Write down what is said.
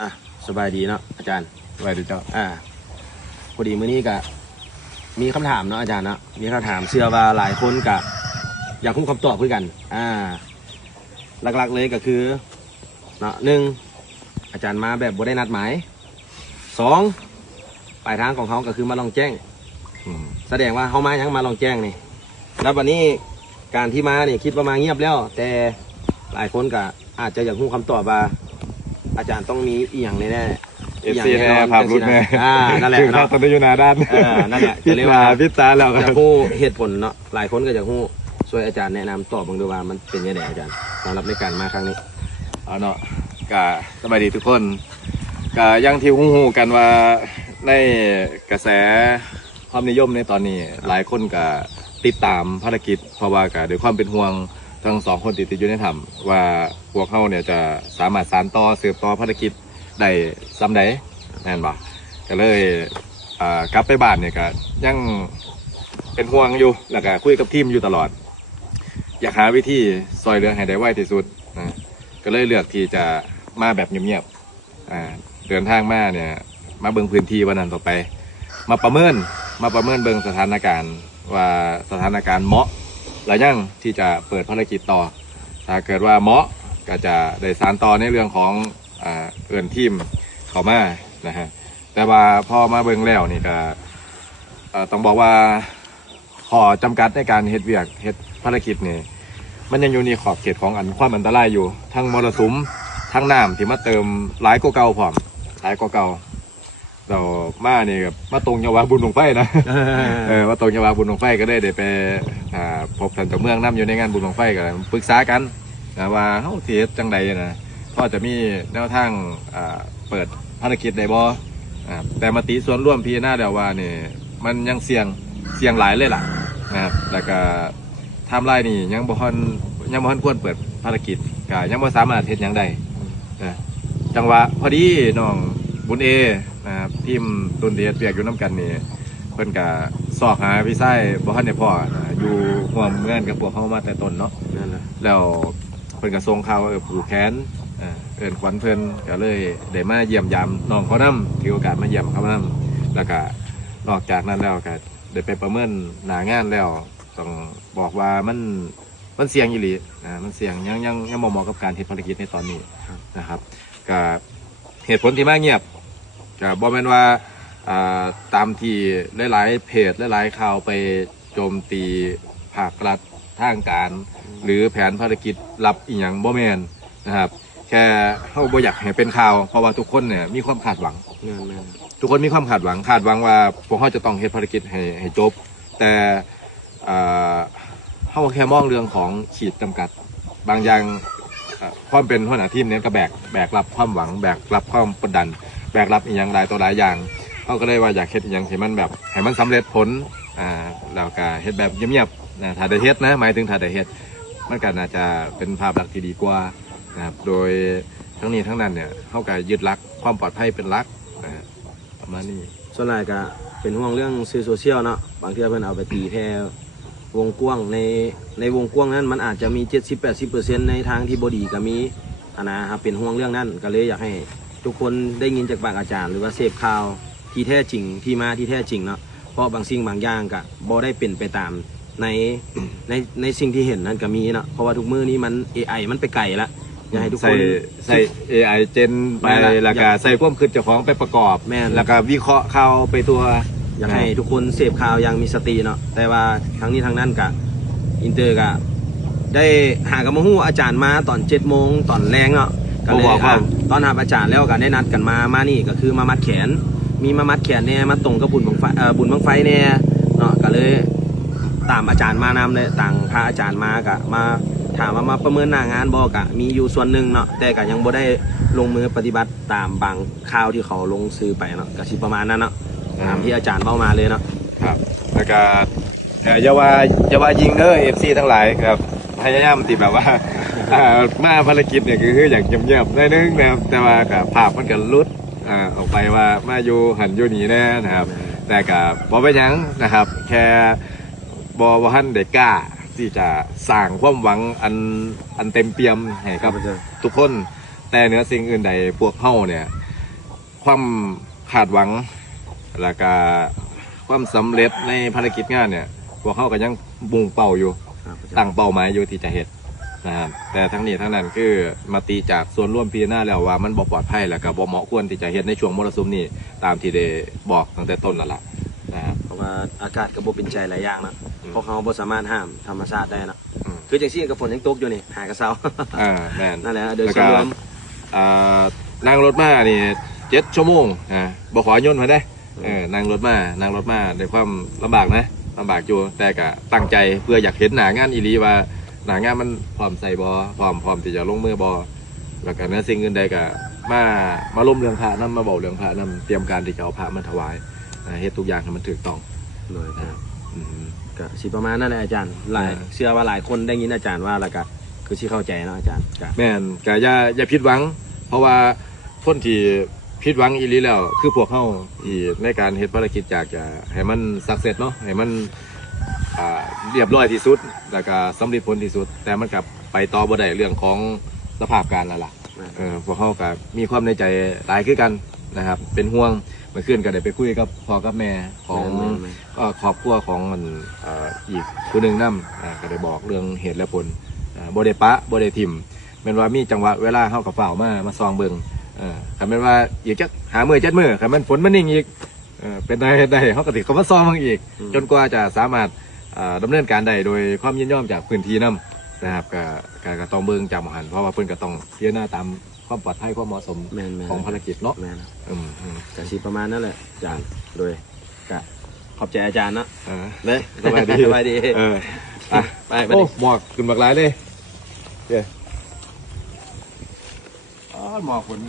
อ่ะสบายดีเนาะอาจารย์สวัสดีเจ้าพอดีมื้อนี้ก็มีคำถามเนาะอาจารย์เนาะมีคำถามเชื่อว่าหลายคนก็อยากรู้คำตอบเพื่อกันหลักๆเลยก็คือเนาะ1อาจารย์มาแบบบ่ได้นัดหมาย2ปลายทางของเขาก็คือมาลองแจ้งแสดงว่าเขามายังมาลองแจ้งนี่แล้ววันนี้การที่มาเนี่ยคิดว่ามาเงียบแล้วแต่หลายคนก็อาจจะอยากรู้คำตอบว่าอาจารย์ต้องมีอีกอย่างแน่เอฟซีแน่ภาพรุดแน่นั่นแหละเนาะตอนนี้อยู่หน้าด้านนั่นแหละจะเรียกว่าพิจารณาแล้วจะรู้เหตุผลเนาะหลายคนก็จะรู้ช่วยอาจารย์แนะนำตอบบางดูว่ามันเป็นยังไงอาจารย์สำหรับในการมาครั้งนี้เนาะก็สบายดีทุกคนก็ยังที่ฮู้กันว่าในกระแสความนิยมในตอนนี้หลายคนก็ติดตามภารกิจเพราะว่าก็ด้วยความเป็นห่วงทั้งสองคนติดอยู่ในถ้ำว่าพวกเขาเนี่ยจะสามารถสานต่อสืบต่อภารกิจได้ซ้ำใดแน่นบ่ก็เลยกลับไปบ้านเนี่ยก็ยังเป็นห่วงอยู่แล้วก็คุยกับทีมอยู่ตลอดอยากหาวิธีซอยเหลือให้ได้ไวที่สุดนะก็เลยเลือกที่จะมาแบบเงียบๆเดินทางมาเนี่ยมาเบิ่งพื้นที่วันนั้นต่อไปมาประเมินเบิ่งสถานการณ์ว่าสถานการณ์เหมาะหรือยังที่จะเปิดภารกิจต่อถ้าเกิดว่าเหมาะก็จะได้สานต่อในเรื่องของเอื่นทีมเข้ามานะฮะแต่ว่าพอมาเบิ่งแล้วนี่ก็ต้องบอกว่าขอจำกัดในการเฮ็ดภารกิจนี่มันยังอยู่ในขอบเขตของความอันตรายอยู่ทั้งมรสุมทั้งน้ำที่มาเติมหลายกว่าเก่าพร้อมหลายกว่าเก่าเรามาเนี่ยมาตรงจังหวะบุญหลวงไฟนะมาตรงจังหวะบุญหลวงไฟก็ได้ไปพบท่านเจ้าเมืองนํอยู่ในงานบุญหลวงไฟกันปรึกษากันว่าเฮาสิเฮ็ดจังใดนะพอจะมีแนวทางเปิดภารกิจได้บ่แต่มติส่วนร่วมพิจารณาแล้วว่านี่มันยังเสี่ยงหลายเลยล่ะนะครับแล้วก็ไทม์ไลน์นี่ยังบ่ทันควรเปิดภารกิจก็ยังบ่สามารถเฮ็ดหยังได้จังหวะพอดีน้องบุญเอนะครับทีมตุนเดียดเปียกอยู่น้ำกันนี่เพิ่นก็สอบหาพี่ไส้บ่ทันได้พ่ออยู่ร่วมงานกับพวกเขามาแต่ต้นเนาะแล้วเพิ่นก็ส่งข่าวผูกแขนเอิ้นขวัญเพิ่นก็เลยได้มาเยี่ยมยามน้องเขานำถือโอกาสมาเยี่ยมเขานำแล้วก็นอกจากนั้นแล้วก็ได้ไปประเมินหน้างานแล้วต้องบอกว่ามันเสี่ยงอีหลีมันเสี่ยงยังบ่เหมาะกับการเฮ็ดภารกิจในตอนนี้นะครับก็เหตุผลที่มาเงียบก็บ่แม่นว่าตามที่หลายๆเพจหลายๆข่าวไปโจมตีภาครัฐทางการหรือแผนภารกิจลับอีหยังบ่แม่นนะครับแค่เขาบ่อยากให้เป็นข่าวเพราะว่าทุกคนเนี่ยมีความคาดหวังทุกคนมีความคาดหวังว่าพวกเขาจะต้องเฮ็ดภารกิจให้จบแต่เขาแค่มองเรื่องของขีดจำกัดบางอย่างความเป็นหัวหน้าทีมเนี่ยก็แบกรับความหวังแบกรับความกดดันแบกรับอีกอย่างหลายตัวหลายอย่างเขาก็เลยว่าอยากเฮ็ดอย่างที่มันแบบให้มันสำเร็จผลแล้วก็เฮ็ดแบบเงียบๆถ้าได้เฮ็ดนะหมายถึงถ้าได้เฮ็ดมันก็น่าจะเป็นภาพลักษณ์ที่ดีกว่านะครับโดยทั้งนี้ทั้งนั้นเนี่ยเขาก็ยึดหลักความปลอดภัยเป็นหลักประมาณนี้ส่วนใหญ่ก็เป็นห่วงเรื่องสื่อโซเชียลเนาะบางทีเพิ่นเอาไปตีแพร่วงกว้างในวงกว้างนั้นมันอาจจะมี 70-80% ในทางที่บดีก็มีนะครับเป็นห่วงเรื่องนั้นก็เลยอยากให้ทุกคนได้ยินจากปากอาจารย์หรือว่าเสพข่าวที่แท้จริงที่มาที่แท้จริงเนาะเพราะบางสิ่งบางอย่างก็บ่ได้เป็นไปตามในสิ่งที่เห็นนั้นก็มีเนาะเพราะว่าทุกมื้อนี้มัน AI มันไปไกลละอยากให้ทุกคนใส่ AI เจนไปแล้วก็ใส่ความคิดเจ้าของไปประกอบแล้วก็วิเคราะห์ข่าวไปตัวอยากให้ทุกคนเสพข่าวอย่างมีสติเนาะแต่ว่าทั้งนี้ทั้งนั้นกะอินเตอร์กะได้หากับมาหู้อาจารย์มาตอน7 โมงตอนแรงเนาะก็เลยตอนหาอาจารย์แล้วก็ได้นัดกันมานี่ก็คือมามัดแขนมีมามัดแขนเนี่ยมาตรงกับบุญบังไฟเนี่ยเนาะก็เลยตามอาจารย์มานำเลยต่างพาอาจารย์มากะมาถามว่ามาประเมินหน้างานบอกะมีอยู่ส่วนหนึ่งเนาะแต่ก็ยังบ่ได้ลงมือปฏิบัติตามบางข่าวที่เขาลงซื้อไปเนาะก็สิประมาณนั้นเนาะตามที่อาจารย์เล่ามาเลยเนาะครับแล้วก็อย่าว่ายิงเด้อ FC ทั้งหลายครับพยายามที่แบบว่ามาภารกิจเนี่ยคืออย่างเงียบๆได้นึงนะครับแต่ว่ากับภาพมันก็ลุดออกไปว่ามาอยู่หันอยู่นี่แน่นะครับแต่กับบ่เป็นหยังนะครับแค่บ่ทันได้กล้าที่จะสร้างความหวังอันเต็มเปี่ยมให้กับทุกคนแต่เหนือสิ่งอื่นใดพวกเฮาเนี่ย ความขาดหวังแล้วก็ความสำเร็จในภารกิจงานเนี่ยพวกเขาก็ยังมุ่งเป้าอยู่ ครับอาจาร ตั้ ย์ งเป้าหมายอยู่ที่จะเฮ็ดนะครับแต่ทั้งนี้ทั้งนั้นคือมาตีจากส่วนร่วมพิจารณาแล้วว่ามันบ่ปลอดภัยแล้วก็บ่เหมาะควรที่จะเฮ็ดในช่วงมรสุมนี้ตามที่ได้บอกตั้งแต่ต้นแล้วล่ะนะครับ เพราะว่าอากาศก็บ่เป็นใจหลายอย่างเนาะ อืม พวกเขาบ่สามารถห้ามธรรมชาติได้เนาะ อืม คือจังซี่กับฝนยังตกอยู่นี่หากระเซา แม่น นั่นแหละโดย แล้ว ส่ว ก็ นรวม นั่งรถมานี่7 ชั่วโมงบ่ขอย่นมาได้นั่งรถมาด้วยความลำบากนะลำบากอยู่แต่ก็ตั้งใจเพื่ออยากเห็นหน้างานอีหลีว่าหน้างานมันพร้อมใส่บ่พร้อมที่จะลงมือบ่แล้วก็เนื้อสิ่งอื่นใดก็มาล้มเรื่องพระนำมาบอกเรื่องพระนำเตรียมการที่จะเอาพระมาถวายเฮ็ดทุกอย่างให้มันถูกต้อง โดยครับ อืม ก็สิประมาณนั่นแหละอาจารย์หลาย อ่า เชื่อว่าหลายคนได้ยินอาจารย์ว่าแล้วก็คือสิเข้าใจเนาะอาจารย์ก็ แม่นก็อย่าผิดหวัง เพราะว่าคนที่ผิดหวังอีหลีแล้วคือพวกเขาที่ในการเฮ็ดภารกิจอยากจะให้มันสักเสร็จเนาะให้มันเรียบร้อยที่สุดแล้วก็สำเร็จผลที่สุด แต่มันกลับไปต่อบ่ได้เรื่องของสภาพการนั่นล่ะพวกเขาก็มีความในใจหลายคือกันนะครับ เป็นห่วงเมื่อคืนก็ได้ไปคุยกับพ่อกับแม่ของ แม่น ครอบครัวของมันอีกผู้หนึ่งนํก็ได้บอกเรื่องเหตุและผลบ่ได้ปะบ่ได้ทิมเป็นว่ามีจังหวะเวลาเฮากับฝ่าวมาซองเบิ่งคันแม่นว่าอีกจักหามื้อ7 มื้อคันแม่นฝนมันนิ่งอีกเป็นได้เฮาก็สิเข้ามาซองมันอีก จนกว่าจะสามารถดำเนินการได้โดยความยินยอมจากพื้นที่นํนะครับก็ต้องเบิ่งจากหมอหันเพราะว่าเพิ่นก็ต้องพิจารณาตามความปลอดภัยความเหมาะสม แม่น ของภารกิจเนาะ แม่น อืม ก็สิประมาณนั่นแหละอาจารย์โดยก็ขอบใจอาจารย์เนาะ เลย สบายดี สบายดี อ่ะ ไป โอ้ ดิ หมอกขึ้นบักหลายเลยเดี๋ยวหมอกฝน